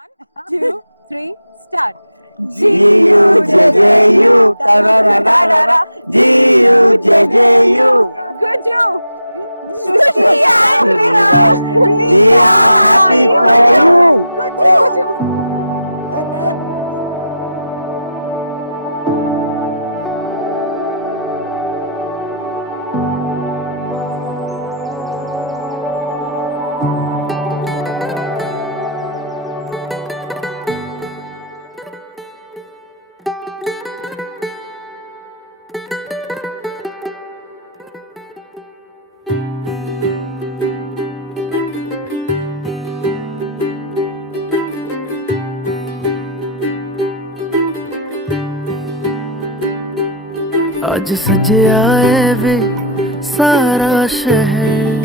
1, 2, 3, start. G-U-J-J-U, ta-ra-ra-ra-ra-ra, G-U-J-J-U. Good job. Shruti and Viraj, We are happy for you. Good job. आज सजया है वे सारा शहर,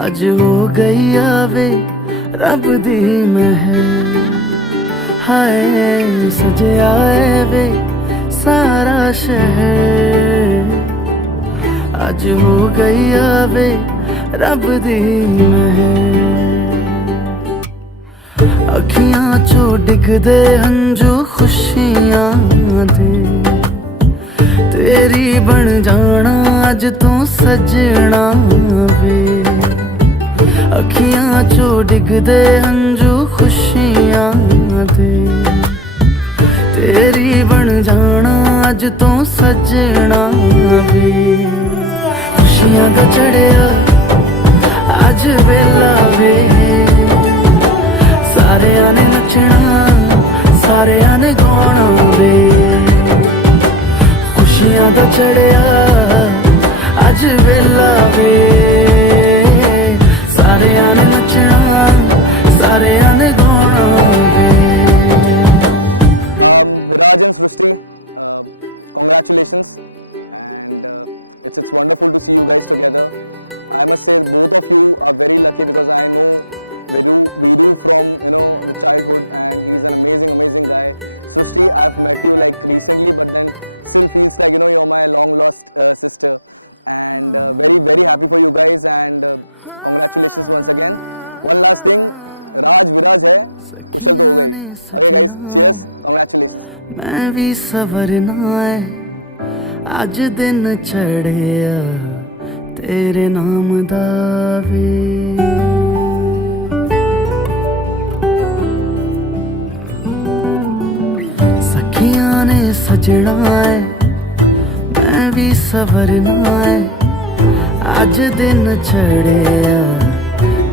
आज हो गई आवे रब दी महर। हाय सजया है वे सारा शहर, आज हो गई आवे रब दी महर। अखियां चो डिगदे हंजू खुशियां दे, तेरी बन जाना अज तो सजना वे। अखियां चो डिगदे हंजू खुशियां दे, तेरी बन जाना अज तो सजना वे। खुशियां का चढ़िया अज वेला वे, सारियां ने नचना सारियां ने गाना वे। खुशियां दा चढ़िया अज वेला वे, सारियां ने नचना सारियां ने गाना वे। Viraj and Srushti, congratulations, and it's wonderful to see you guys together. I must say both of you are very lucky because I know Viru from the childhood, and he's an amazing guy. Srushti, I've met you like recently, but then still feels like you're my long lost sister, and very happy for you guys, and congratulations once again. One last thing, Raj Viraj hai, kushal to ho gayi. Okay guys, cheers, congratulations. मैं भी सवरना है अज दिन चढ़िया तेरे नाम दा वे। सखियां ने सजना है मैं भी सवरना है अज दिन चढ़िया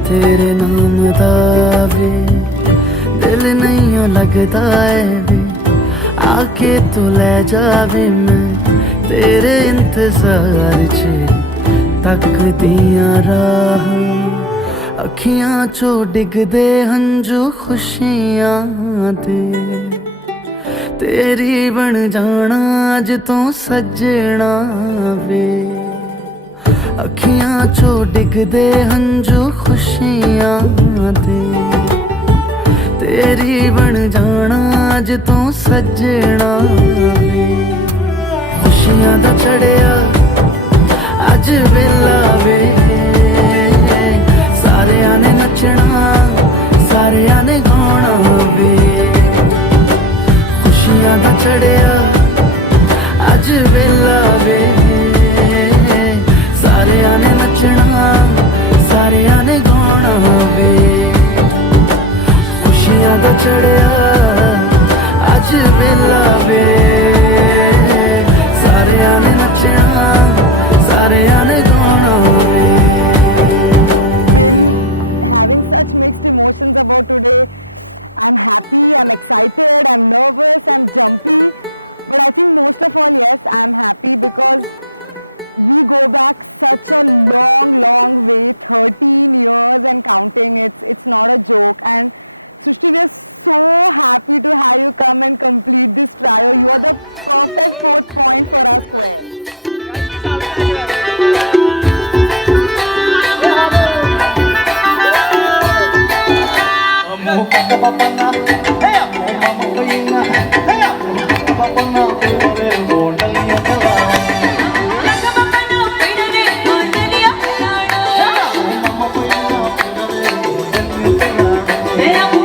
तेरे नाम दा वे। दिल नहीं लगता है वे, आके तू ले जावे मैं तेरे इंतजार च तकदियां राह। अखियां चो डिगदे हंजू खुशियां दे, तेरी बन जाना अज तो सजना वे। अखियां चो डिगदे हंजू खुशियां दे, तेरी बन जाना अज तो सजना वे। खुशियां दा चढ़िया अज वेला वे, सारियां ने नचना सारियां ने गाना वे। खुशियां दा चढ़िया अज वेला वे, सारियां ने नचना सारियां ने गाना वे। खुशियां दा चढ़िया अज वेला वे, सारियां ने नचना सारियां ने गाना वे। Been having such mixed emotions about today. I'm happy, I'm excited, I'm nervous, I'm jumpy, but I think most of all, yes, I'm happy because we go back such a long way, 13 years and counting. It's not a joke, and Srushti, we are so happy to have you come and complete this trio. You are the perfect fourth point for our square. Yeah.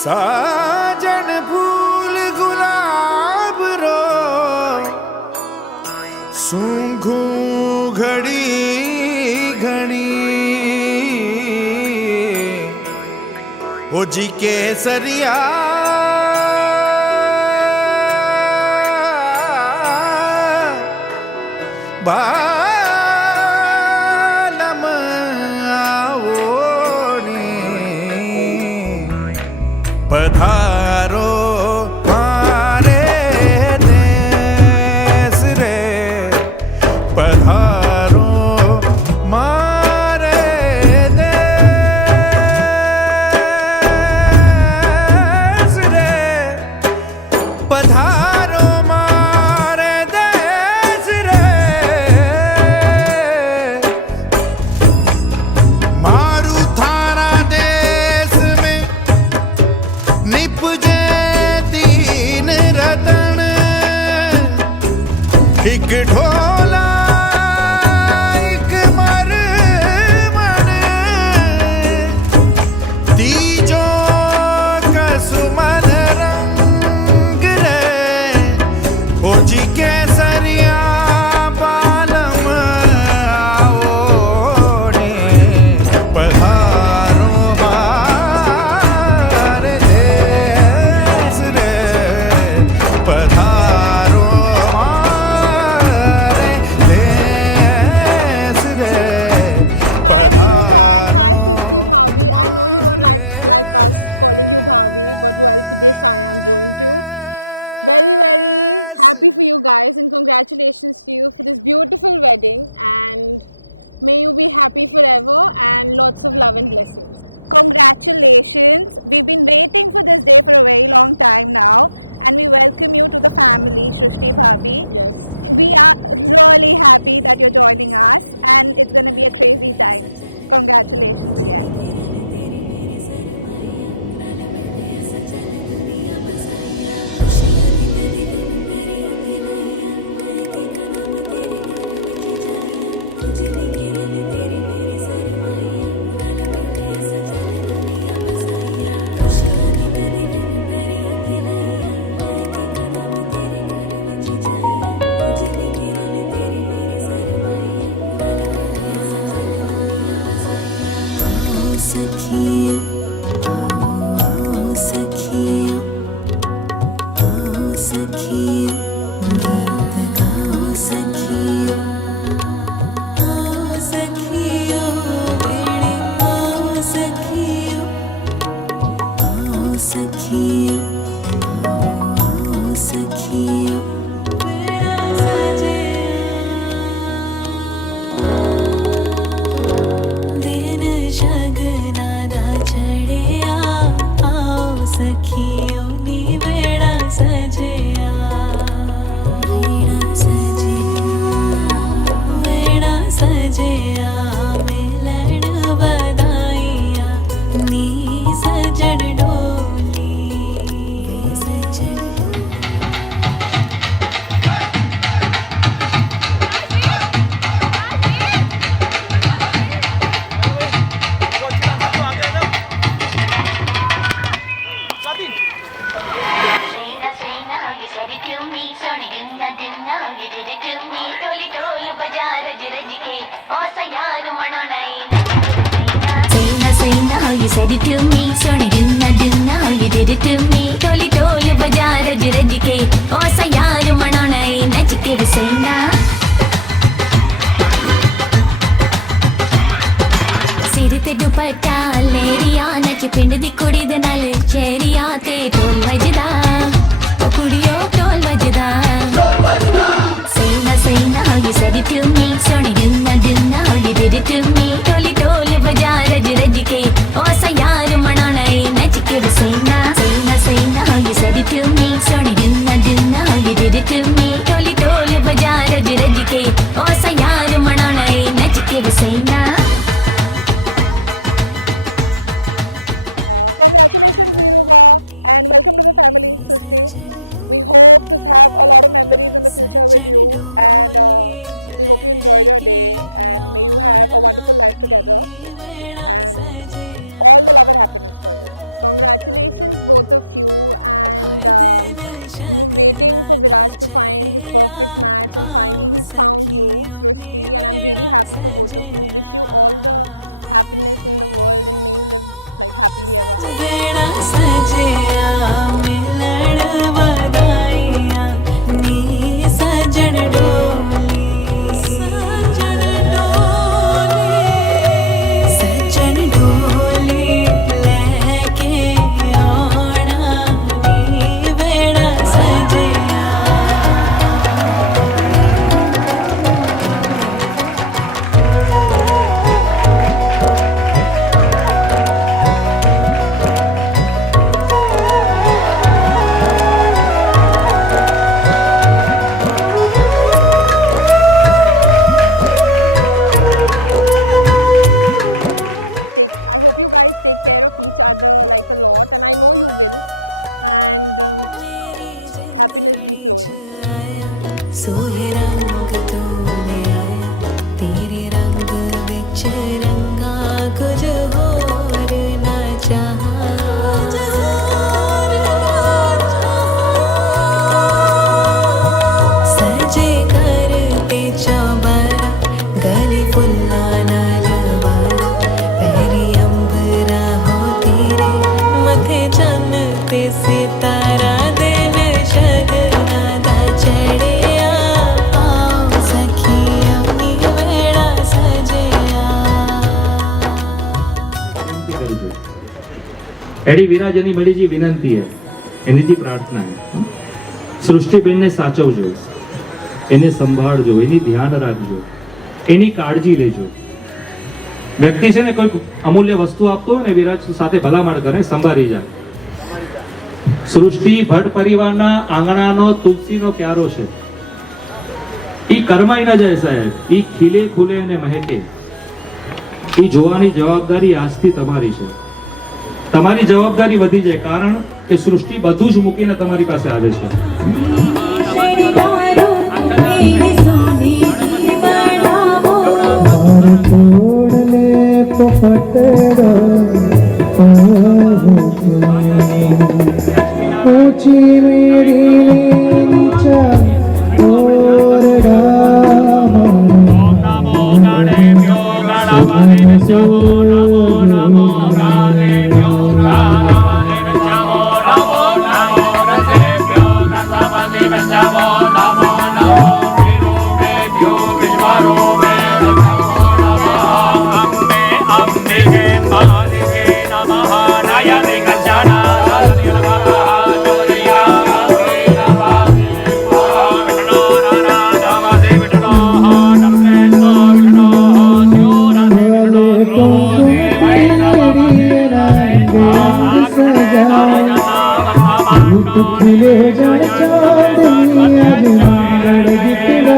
साजन फूल गुलाब रो सूंघू घड़ी घड़ी ओ जी केसरिया बालम आवोनी पधारो मारे देश रे पधारो Bhavi. I know you don't like us calling you Bhavi, but well, for this I am going to. Very, very happy for you guys and congratulations to you for this beautiful wedding, and may you be happy forever and lots of love and blessings. Congratulations. We've been waiting for this day for a very long time now, and we welcome you to the family, Shrishti Bhabhi. Yes. We are really happy that you're joining us, and it's going to be a crazy time. Congratulations again. Congratulations, Viruba, and welcome to the family, Srishti. We hope to have a lot of memories in the future with you, and we hope you enjoyed your day, and may you have a wonderful life together, and all the love and happiness for you. Congratulations, both of you, and we were waiting for Viraj to find his perfect match, and finally he's found you, Srishti, and I'm really happy for both of you. Wish you all the happiness in the world, and may you live like happily ever I hope you guys take care of each other like a lot, and I know you will, and happiness be flowing. सितारा दिन शगना दा चढ़िया એડી વિરાજની મળી વિનંતી હે એની પ્રાર્થના હે સૃષ્ટિબેનને સાચવજો, એને સંભાળજો, એની ધ્યાન રાખજો, એની કાળજી લેજો. વ્યક્તિ છે ને કોઈ અમૂલ્ય વસ્તુ આપતો હોય ને વિરાજ સાથે ભલામણ કરે, સંભાળી જાય. સૃષ્ટિ ભટ્ટ પરિવારના આંગણાનો તુલસીનો ક્યારો છે. ઈ કરમાઈ ન જાય સાહેબ, ઈ ખીલે ખુલે અને મહેકે. ઈ જોવાની જવાબદારી આજથી તમારી છે. તમારી જવાબદારી વધી જાય, કારણ કે સૃષ્ટિ બધું જ મૂકીને તમારી પાસે આવે છે. ऊंची मेरी नीचा खिले जड़ चांदनी आज मंगल गीत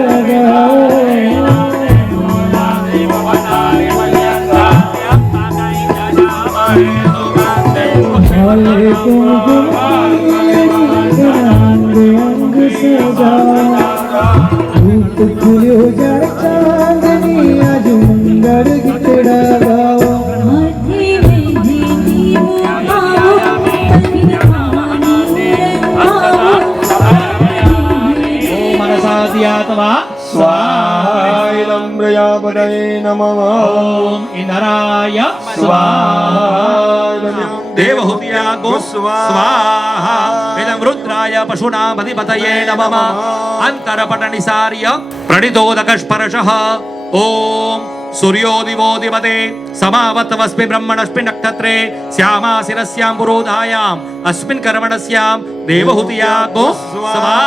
भले अंग सजा खिले जड़ चांदनी आज मंगल गीत गाओ स्वाहाय नमः ओम इंद्राय स्वाहा देवहूत्या गो स्वाहा इदं रुद्राय पशूनां अधिपतये नमः अंतरपटनिसार्य प्रणितोदकस्पर्शः ओम सूर्योदिवोदिपदे समावत्वस्मिन् ब्रह्मणस्मिन् नक्षत्रे श्यामा शिरस्यां पुरोधायां अस्मिन् कर्मणस्यां देवहूत्या गो स्वाहा.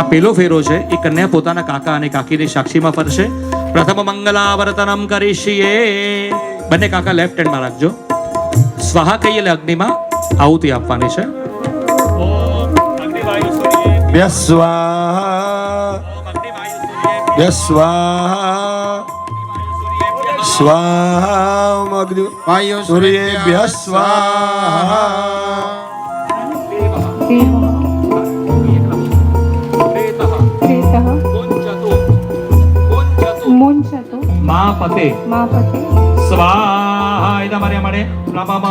આ પેલો ફેરો છે એ કન્યા પોતાના કાકા અને કાકીની સાક્ષીમાં ફરશે. પ્રથમ મંગલાવર્તનમ કરીશીએ. બંને કાકા લેફ્ટ હેન્ડમાં રાખજો. સ્વાહા કહીએ એટલે અગ્નિમાં આહુતિ આપવાની છે. સ્વાહા સ્વાહા અગ્નિ સૂર્યેભ્યઃ સ્વાહા. માપતે સ્વાહા તમારે મળે નમઃ.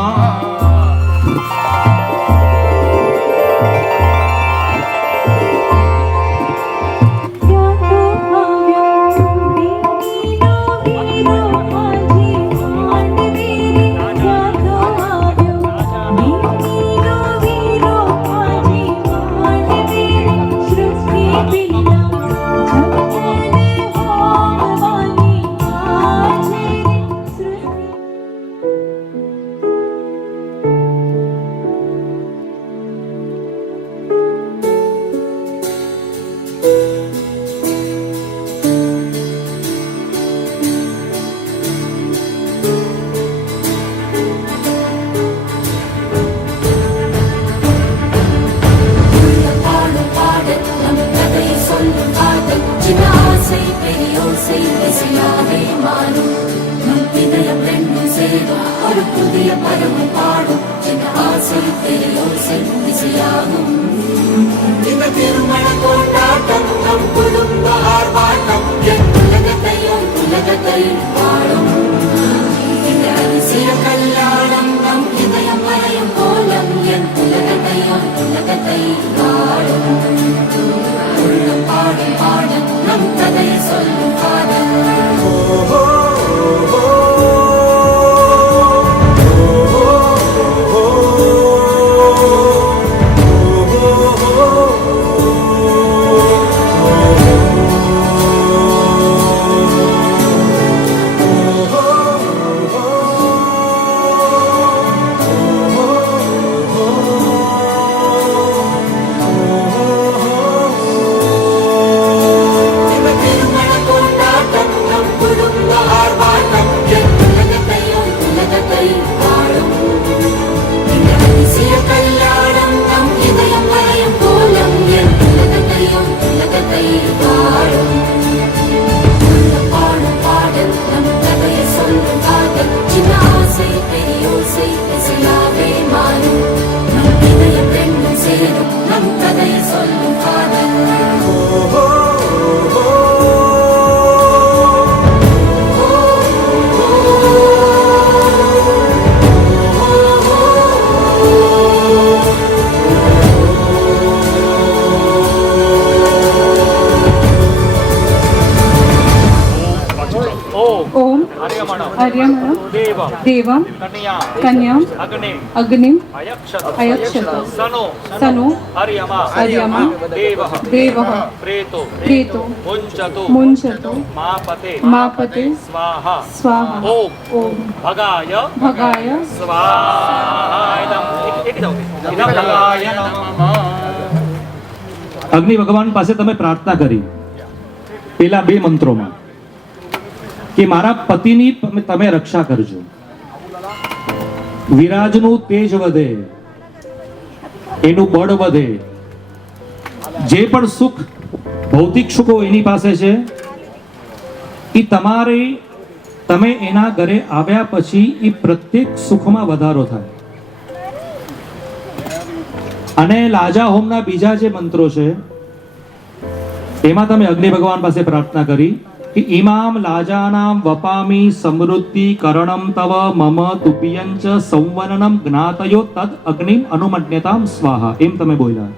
Aryamana Devam Kanyam Agnim Ayakshata Sano Aryama Devah Preto Munchato Mapate Swaha Om Bhagaya અગ્નિ ભગવાન પાસે તમે પ્રાર્થના કરી પેલા બે મંત્રોમાં કે મારા પતિની તમે રક્ષા કરજો, વિરાજનું તેજ વધે, એનું બળ વધે, જે પણ સુખ ભૌતિક સુખો એની પાસે છે એ તમારે તમે એના ઘરે આવ્યા પછી એ પ્રત્યેક સુખમાં વધારો થાય. અને લાજા હોમના બીજા જે મંત્રો છે એમાં તમે અગ્નિ ભગવાન પાસે પ્રાર્થના કરી કે ઇમામ લાજાનામ વપામી સમૃદ્ધિ કરણમ તવ મમ તુભ્યંચ સંવનનમ જ્ઞાતયો તદ અગ્નિમ અનુમન્યતામ સ્વાહા, એમ તમે બોલ્યા.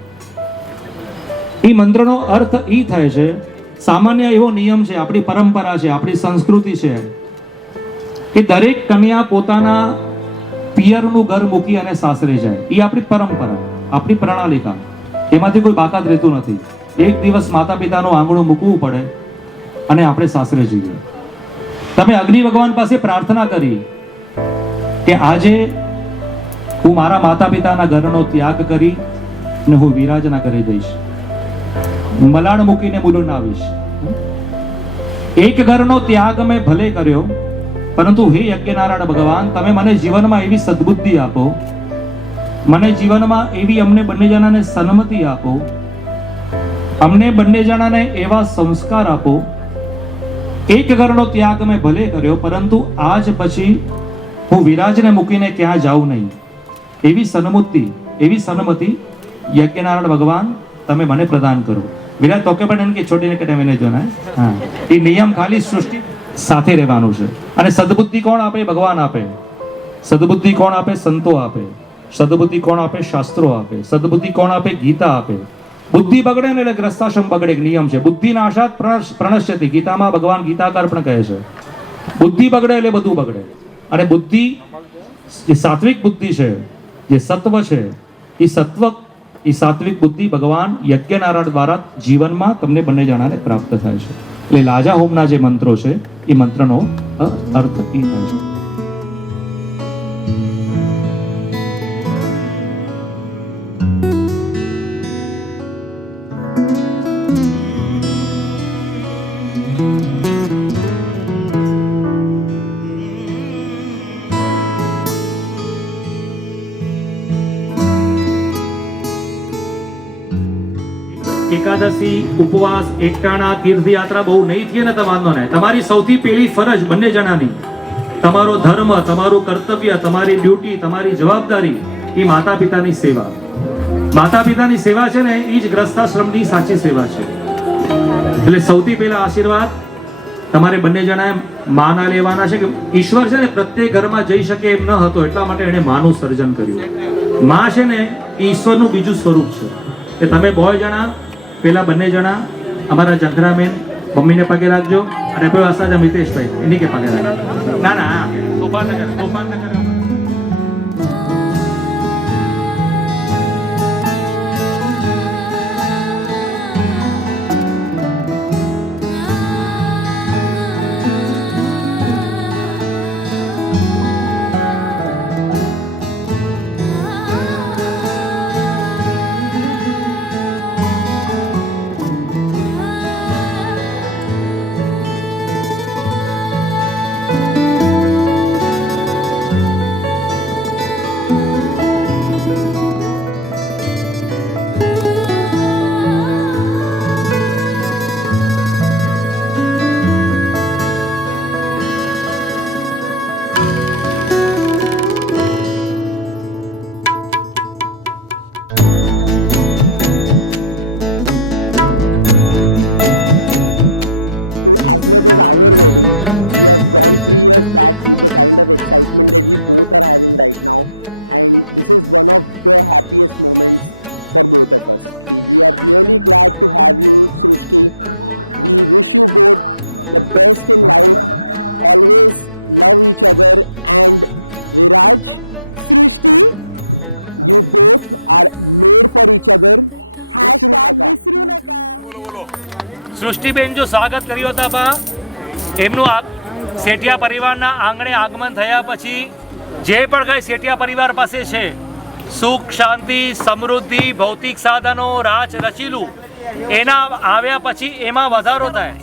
એ મંત્રનો અર્થ એ થાય છે, સામાન્ય એવો નિયમ છે, આપણી પરંપરા છે, આપણી સંસ્કૃતિ છે કે દરેક કન્યા પોતાના પિયરનું ઘર મૂકી અને સાસરે જાય. એ આપણી પરંપરા, આપણી પ્રણાલિકા, એમાંથી કોઈ બાકાત રહેતું નથી. એક દિવસ માતા પિતાનું આંગણું મૂકવું પડે અને આપણે સાસરે જઈએ. તમે અગ્નિ ભગવાન પાસે પ્રાર્થના કરી કે આજે હું મારા માતા પિતાના ઘરનો ત્યાગ કરી અને હું વિરાજના કરી દઈશ, મલાડ મૂકીને મુલુંડ આવીશ. એક ઘરનો ત્યાગ મેં ભલે કર્યો, પરંતુ હે યજ્ઞનારાયણ ભગવાન, તમે મને જીવનમાં એવી સદબુદ્ધિ આપો, મને જીવનમાં એવી અમને બંને જણાને સન્મતિ આપો, અમને બંને જણાને એવા સંસ્કાર આપો. એક ઘરનો ત્યાગ મેં ભલે કર્યો, પરંતુ આજ પછી હું વિરાજને મૂકીને ક્યાં જાઉં નહીં, એવી સન્મતિ યજ્ઞનારાયણ ભગવાન તમે મને પ્રદાન કરો. વિરાજ તોકે પણ એમ કે છોડીને કે મેને જો ના, હા, એ નિયમ ખાલી સૃષ્ટિ સાથે રહેવાનું છે. અને સદબુદ્ધિ કોણ આપે? ભગવાન આપે. સદબુદ્ધિ કોણ આપે? સંતો આપે. સદબુદ્ધિ કોણ આપે? શાસ્ત્રો આપે. સદબુદ્ધિ કોણ આપે? ગીતા આપે. બુદ્ધિ બગડે ને એટલે ગ્રસ્તાશ્રમ બગડે, એક નિયમ છે. બુદ્ધિ નાશાત પ્રણશ્યતિ, ગીતામાં ભગવાન ગીતાકાર પણ કહે છે. બુદ્ધિ બગડે એટલે બધું બગડે. અને બુદ્ધિ, જે સાત્વિક બુદ્ધિ છે, જે સત્વ છે, એ સાત્વિક બુદ્ધિ ભગવાન યજ્ઞનારાયણ દ્વારા જીવનમાં તમને બંને જણાને પ્રાપ્ત થાય છે. એટલે લાજા હોમના જે મંત્રો છે એ મંત્રનો અર્થ એ થાય છે. એકાદશી, ઉપવાસ, એકટાણા, તીર્થયાત્રા બહુ નહીં થઈએ ને તો વાંધો નહીં. તમારી સૌથી પહેલી ફરજ બંને જણાની, તમારો ધર્મ, તમારું કર્તવ્ય, તમારી ડ્યુટી, તમારી જવાબદારી એ માતા પિતાની સેવા. માતા પિતાની સેવા છે ને એ જ ગ્રસ્તાશ્રમની સાચી સેવા છે. એટલે સૌથી પહેલા આશીર્વાદ તમારે બંને જણાએ માના લેવાના છે કે ઈશ્વર છે ને પ્રત્યેક ઘરમાં જઈ શકે એમ ન હતો, એટલા માટે એણે માનું સર્જન કર્યું. માં છે ને એ ઈશ્વરનું બીજું સ્વરૂપ છે. કે તમે બોય જણા પેલા બંને જણા અમારા જંખરાબેન મમ્મીને પગે રાખજો, અને કોઈ અસાજા મિતેશભાઈ એની કે પગે રાખજો. ના ના, Gopalnagar as much as our wedding, we have gone 3 years back with the kind of excitement that we both are having right now, and this is one of the happiest moments for both of us. We are really glad to have you, Srushti. We wish you both the best in life, always love each other, and Viraj, Srushti, you both are made for each other. hashtag visru naka. સૃષ્ટિબેન જો સ્વાગત કર્યો હતા બા એમનું શેઠિયા પરિવારના આંગણે આગમન થયા પછી જે પણ કંઈ શેઠિયા પરિવાર પાસે છે સુખ શાંતિ સમૃદ્ધિ ભૌતિક સાધનો રાજ રચીલું એના આવ્યા પછી એમાં વધારો થાય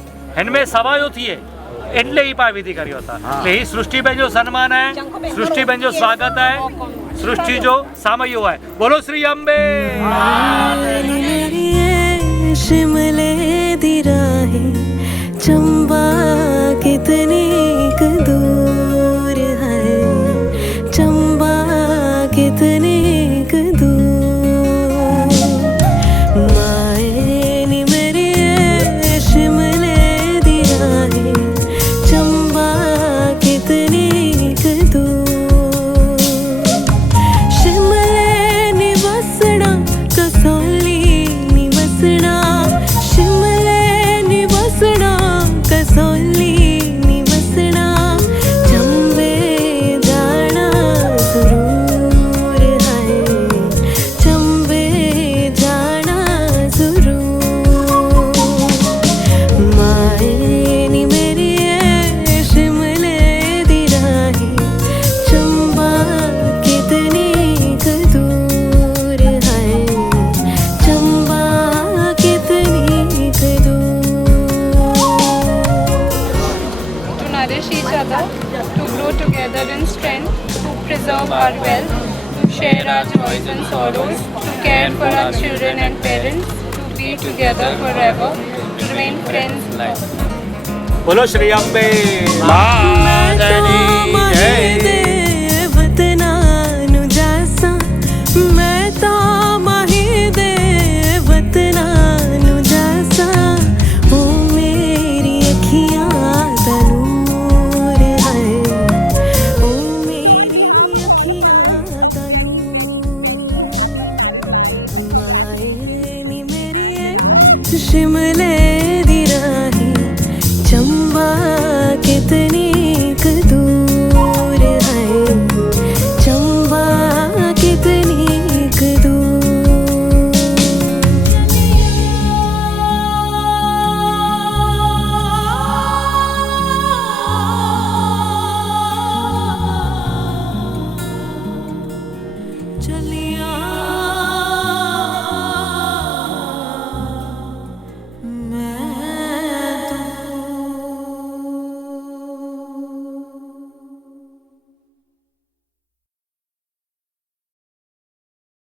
એનમે સવાયો થઈએ એટલે એ પાવિધિ કર્યો હતા એટલે એ સૃષ્ટિબેન જો સન્માન હે સૃષ્ટિબેન જો સ્વાગત હે સૃષ્ટિ જો સામયો હે બોલો શ્રી અંબે शिमले दी राहें चंबा कितनी दूर है चंबा कितनी दूर माए नी मेरी शिमले दी राहें चंबा कितनी दूर शिमले निवसना कसौली निवसना शिमले निवसना कसौली निवसना चंबे जाना जरूर है चंबे जाना जरूर माए नी मेरी शिमले दी राहें चंबा कितनी दूर है चंबा कितनी दूर To nourish each other, to grow together in strength, to preserve our wealth, to share our joys and sorrows, to care for our children and parents, to be together forever, to remain friends. બોલો શ્રી અંબે वतनानु जासा मैं तो माहिदे वतनानु जासा ओ मेरी अखियां तनूर है ओ So on behalf of all of us, a very, very, very happy married life and congratulations Shrishti and Viraj. शिमले दी राहें चंबा